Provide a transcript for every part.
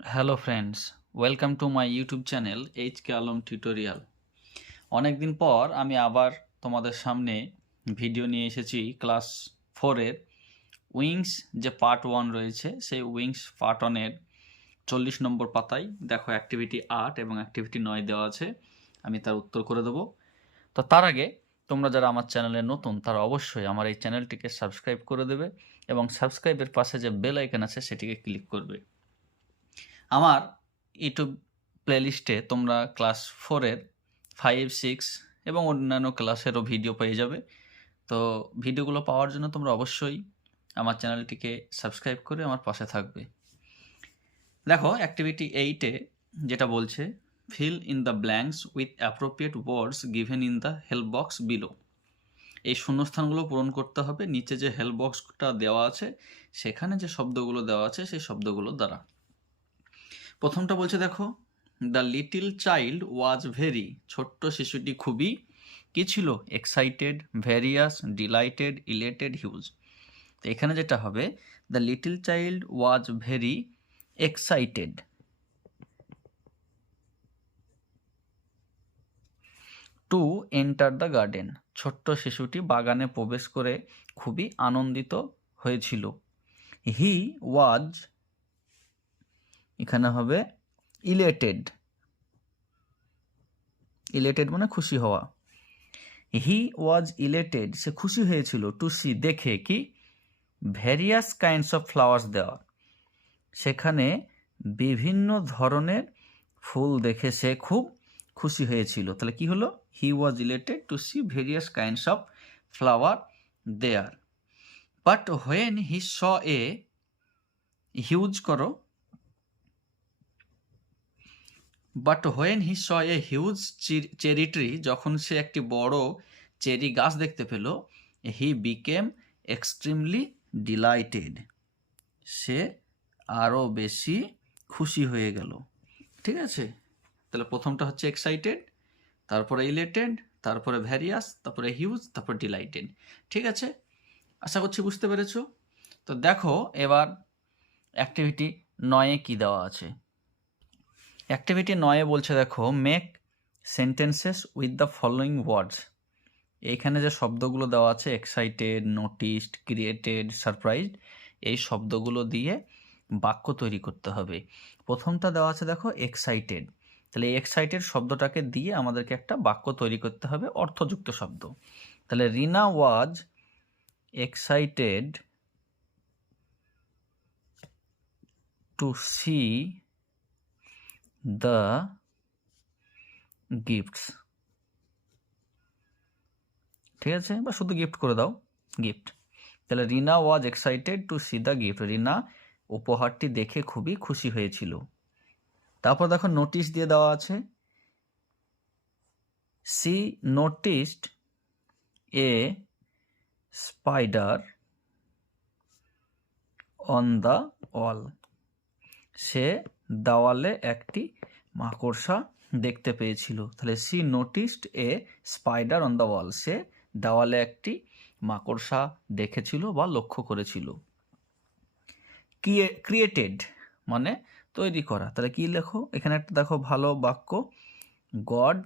Hello friends, welcome to my YouTube channel H K Alam tutorial. অনেকদিন পর আমি আবার তোমাদের সামনে ভিডিও নিয়ে এসেছি ক্লাস 4-এর উইংস যে পার্ট 1 রয়েছে সেই উইংস পার্ট 1-এর 40 নম্বর পাতায় দেখো অ্যাক্টিভিটি 8 এবং অ্যাক্টিভিটি 9 দেওয়া আছে। আমি তার উত্তর করে দেবো। তো তার আগে তোমরা যারা আমার চ্যানেলে নতুন তারা অবশ্যই আমার এই চ্যানেলটিকে সাবস্ক্রাইব করে দেবে এবং সাবস্ক্রাইবের পাশে যে বেল আইকন আছে সেটিকে ক্লিক করবে। আমার ইউটিউব প্লেলিস্টে তোমরা ক্লাস 4-এর 5, 6 এবং অন্যান্য ক্লাসেরও ভিডিও পেয়ে যাবে। তো ভিডিওগুলো পাওয়ার জন্য তোমরা অবশ্যই আমার চ্যানেলটিকে সাবস্ক্রাইব করে আমার পাশে থাকবে। দেখো অ্যাক্টিভিটি 8-এ যেটা বলছে fill in the blanks with appropriate words given in the help box below. এই শূন্যস্থানগুলো পূরণ করতে হবে নিচে যে হেল্প বক্সটা দেওয়া আছে সেখানে যে শব্দগুলো দেওয়া আছে সেই শব্দগুলো দ্বারা। প্রথমটা বলছে দেখো, the little child was very, ছোট্ট শিশুটি খুবই কি ছিল? Excited, various, delighted, elated, huge. তো এখানে যেটা হবে, the little child was very excited. To enter the garden, ছোট্ট শিশুটি বাগানে প্রবেশ করে খুবই আনন্দিত হয়েছিল। হি ওয়াজ, এখানে হবে ইলেটেড, ইলেটেড মানে খুশি হওয়া। হি ওয়াজ ইলেটেড, সে খুশি হয়েছিল। টু সি, দেখে কি? ভ্যারিয়াস কাইন্ডস অফ ফ্লাওয়ার্স দেওয়া, সেখানে বিভিন্ন ধরনের ফুল দেখে সে খুব খুশি হয়েছিল। তাহলে কি হলো? He was elated to see various kinds of flower there. But when he saw a huge করো, but when he saw a huge cherry tree, যখন সে একটি বড় চেরি গাছ দেখতে পেল, হি বিকেম এক্সট্রিমলি ডিলাইটেড, সে আরও বেশি খুশি হয়ে গেল। ঠিক আছে, তাহলে প্রথমটা হচ্ছে এক্সাইটেড, তারপরে ইলেটেড, তারপরে ভ্যারিয়াস, তারপরে হিউজ, তারপর ডিলাইটেড। ঠিক আছে, আশা করছি বুঝতে পেরেছো। তো দেখো এবার অ্যাক্টিভিটি 9-এ কী দেওয়া আছে। অ্যাক্টিভিটি 9-এ বলছে দেখো, make sentences with the following words. এইখানে যে শব্দগুলো দেওয়া আছে এক্সাইটেড, নোটিসড, ক্রিয়েটেড, সারপ্রাইজড, এই শব্দগুলো দিয়ে বাক্য তৈরি করতে হবে। প্রথমটা দেওয়া আছে দেখো এক্সাইটেড, তাহলে এই এক্সাইটেড শব্দটাকে দিয়ে আমাদেরকে একটা বাক্য তৈরি করতে হবে, অর্থযুক্ত শব্দ। তাহলে Rina was excited to see the gifts. ঠিক আছে, বা শুধু গিফট করে দাও, গিফট। তাহলে Rina was excited to see the gift, Rina উপহারটি দেখে খুবই খুশি হয়েছিল। তারপর দেখো নোটিশ দিয়ে দেওয়া আছে, she noticed a spider on the wall, সে দেওয়ালে একটি মাকড়সা দেখতে পেয়েছিল। তাহলে she noticed a spider on the wall, সে দেওয়ালে একটি মাকড়সা দেখেছিল বা লক্ষ্য করেছিল। ক্রিয়েটেড মানে তৈরি করা, তাহলে কি লেখো এখানে একটা দেখো ভালো বাক্য, গড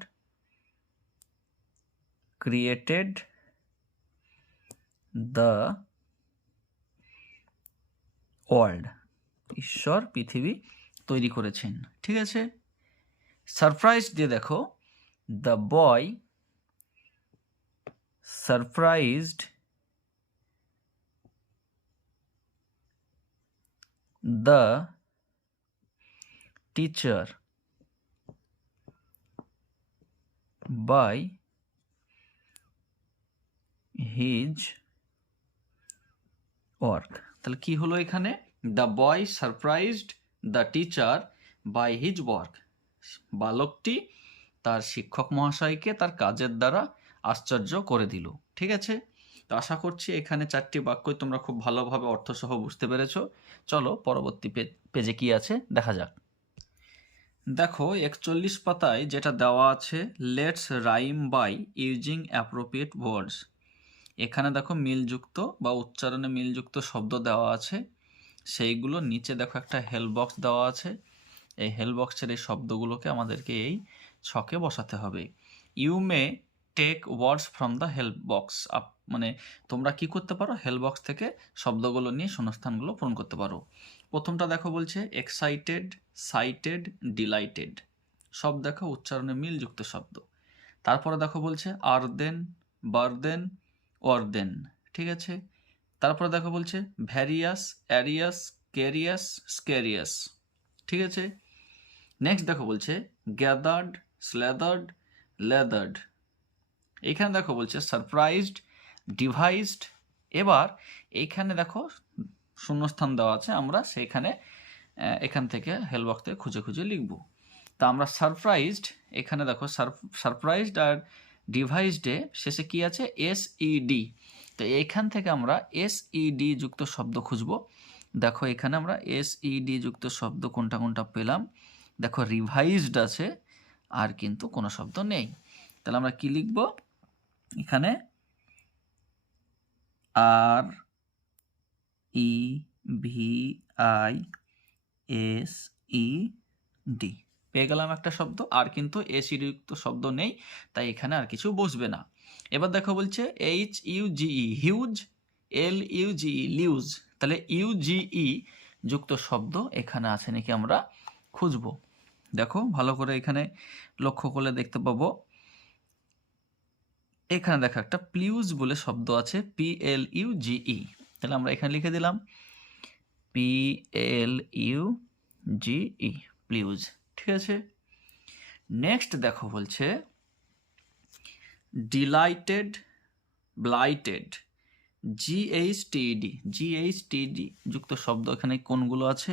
ক্রিয়েটেড দ্য ওয়ার্ল্ড, ঈশ্বর পৃথিবী তৈরি করেছেন। ঠিক আছে, সারপ্রাইজ দিয়ে দেখো, the boy surprised the teacher by his work. তাহলে কি হলো এখানে? The boy surprised the teacher by his work, বালকটি তার শিক্ষক মহাশয়কে তার কাজের দ্বারা আশ্চর্য করে দিল। ঠিক আছে, তো আশা করছি এখানে 4টি বাক্যই তোমরা খুব ভালোভাবে অর্থসহ বুঝতে পেরেছো। চলো পরবর্তী পেজে কি আছে দেখা যাক। দেখো 41 পাতায় যেটা দেওয়া আছে, let's rhyme by using appropriate words. এখানে দেখো মিলযুক্ত বা উচ্চারণে মিলযুক্ত শব্দ দেওয়া আছে, সেইগুলো নিচে দেখো একটা হেল্প বক্স দেওয়া আছে, এই হেল্প বক্সের এই শব্দগুলোকে আমাদেরকে এই ছকে বসাতে হবে। You may take words from the help box up, মানে তোমরা কি করতে পারো, হেল্প বক্স থেকে শব্দগুলো নিয়ে শূন্যস্থানগুলো পূরণ করতে পারো। প্রথমটা দেখো বলছে এক্সাইটেড, সাইটেড, ডিলাইটেড, সব দেখো উচ্চারণে মিলযুক্ত শব্দ। তারপরে দেখো বলছে আরদেন, বারদেন, অরদেন, ঠিক আছে। তারপরে দেখো বলছে ভ্যারিয়াস, অ্যারিয়াস, ক্যারিয়াস, স্ক্যারিয়াস, ঠিক আছে। নেক্সট দেখো বলছে গ্যাদার্ড, স্ল্যাদার্ড, লেদার্ড। এইখানে দেখো বলছে সারপ্রাইজড, ডিভাইসড। এবার এইখানে দেখো শূন্যস্থান দেওয়া আছে, আমরা সেইখানে এখান থেকে হেল্প বক্স থেকে খুঁজে খুঁজে লিখব। তা আমরা সারপ্রাইজড, এখানে দেখো সারপ্রাইজড আর ডিভাইসডে শেষে কি আছে, এসইডি। তো এইখান থেকে আমরা এসইডি যুক্ত শব্দ খুঁজব। দেখো এখানে আমরা এসইডি যুক্ত শব্দ কোনটা কোনটা পেলাম। দেখো রিভাইজড আছে, আর কিন্তু কোনো শব্দ নেই। তাহলে আমরা কি লিখব এখানে, R E V I S E D, পেয়ে গেলাম একটা শব্দ। আর কিন্তু এসিডি যুক্ত শব্দ নেই, তাই এখানে আর কিছু বসবে না। এবার দেখো বলছে এইচ ইউজিই হিউজ, এল ইউজিই লিউজ। তাহলে ইউজিই যুক্ত শব্দ এখানে আছে নাকি আমরা খুঁজব। দেখো ভালো করে এখানে লক্ষ্য করলে দেখতে পাবো, এখানে দেখো একটা প্লিউজ বলে শব্দ আছে, PLUGE। তাহলে আমরা এখানে লিখে দিলাম PLUGE, প্লিউজ, ঠিক আছে। নেক্সট দেখো বলছে ডিলাইটেড, ব্লাইটেড, GHTD যুক্ত শব্দ এখানে কোনগুলো আছে।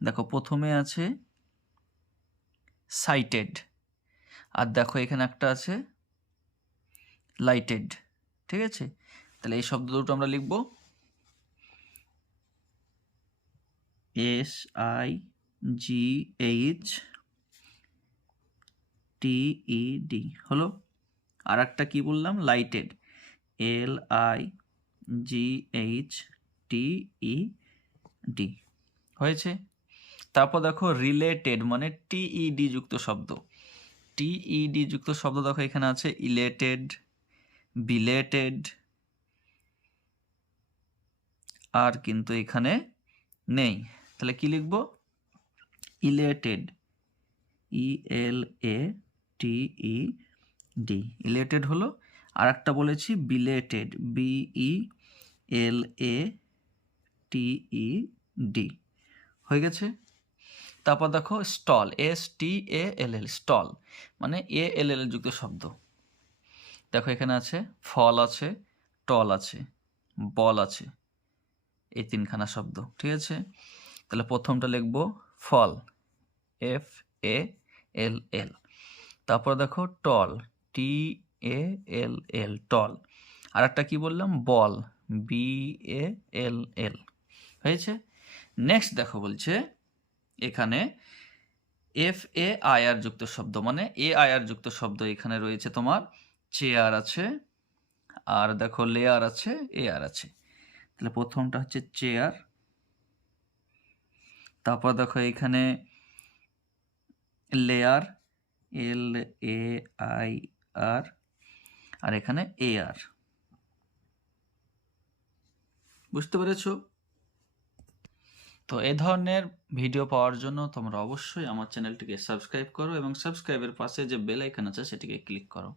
দেখো প্রথমে আছে সাইটেড, আর দেখো এখানে একটা আছে লাইটেড, ঠিক আছে। তাহলে এই শব্দ দুটো আমরা লিখব SIGHTED, হলো। আর একটা কি বললাম, লাইটেড, LIGHTED, হয়েছে। তারপর দেখো রিলেটেড, মানে TED যুক্ত শব্দ। TED যুক্ত শব্দ দেখো এখানে আছে ইলেটেড, বিলেটেড, আর কিন্তু এখানে নেই। তাহলে কি লিখব, ইলেটেড, ELATED, ইলেটেড হলো। আর একটা বলেছি বিলেটেড, BELATED, হয়ে গেছে। তারপর দেখো স্টল, STALL, স্টল মানে ALL যুক্ত শব্দ। দেখো এখানে আছে ফল আছে, টল আছে, বল আছে, এই তিনখানা শব্দ, ঠিক আছে। তাহলে প্রথমটা লিখব ফল, FALL। তারপর দেখো টল, TALL, টল। আর একটা কি বললাম, বল, BALL, হয়েছে। নেক্সট দেখো বলছে এখানে FAIR যুক্ত শব্দ, মানে AIR যুক্ত শব্দ এখানে রয়েছে তোমার চেয়ার আছে, আর দেখো লেয়ার আছে, এয়ার আছে। তাহলে প্রথমটা হচ্ছে চেয়ার, তারপর দেখো এখানে লেয়ার, LAIR, আর এখানে এয়ার। বুঝতে পেরেছো? তো এই ধরনের ভিডিও পাওয়ার জন্য তোমরা অবশ্যই আমার চ্যানেলটিকে সাবস্ক্রাইব করো এবং সাবস্ক্রাইবের পাশে যে বেল আইকন আছে সেটিকে ক্লিক করো।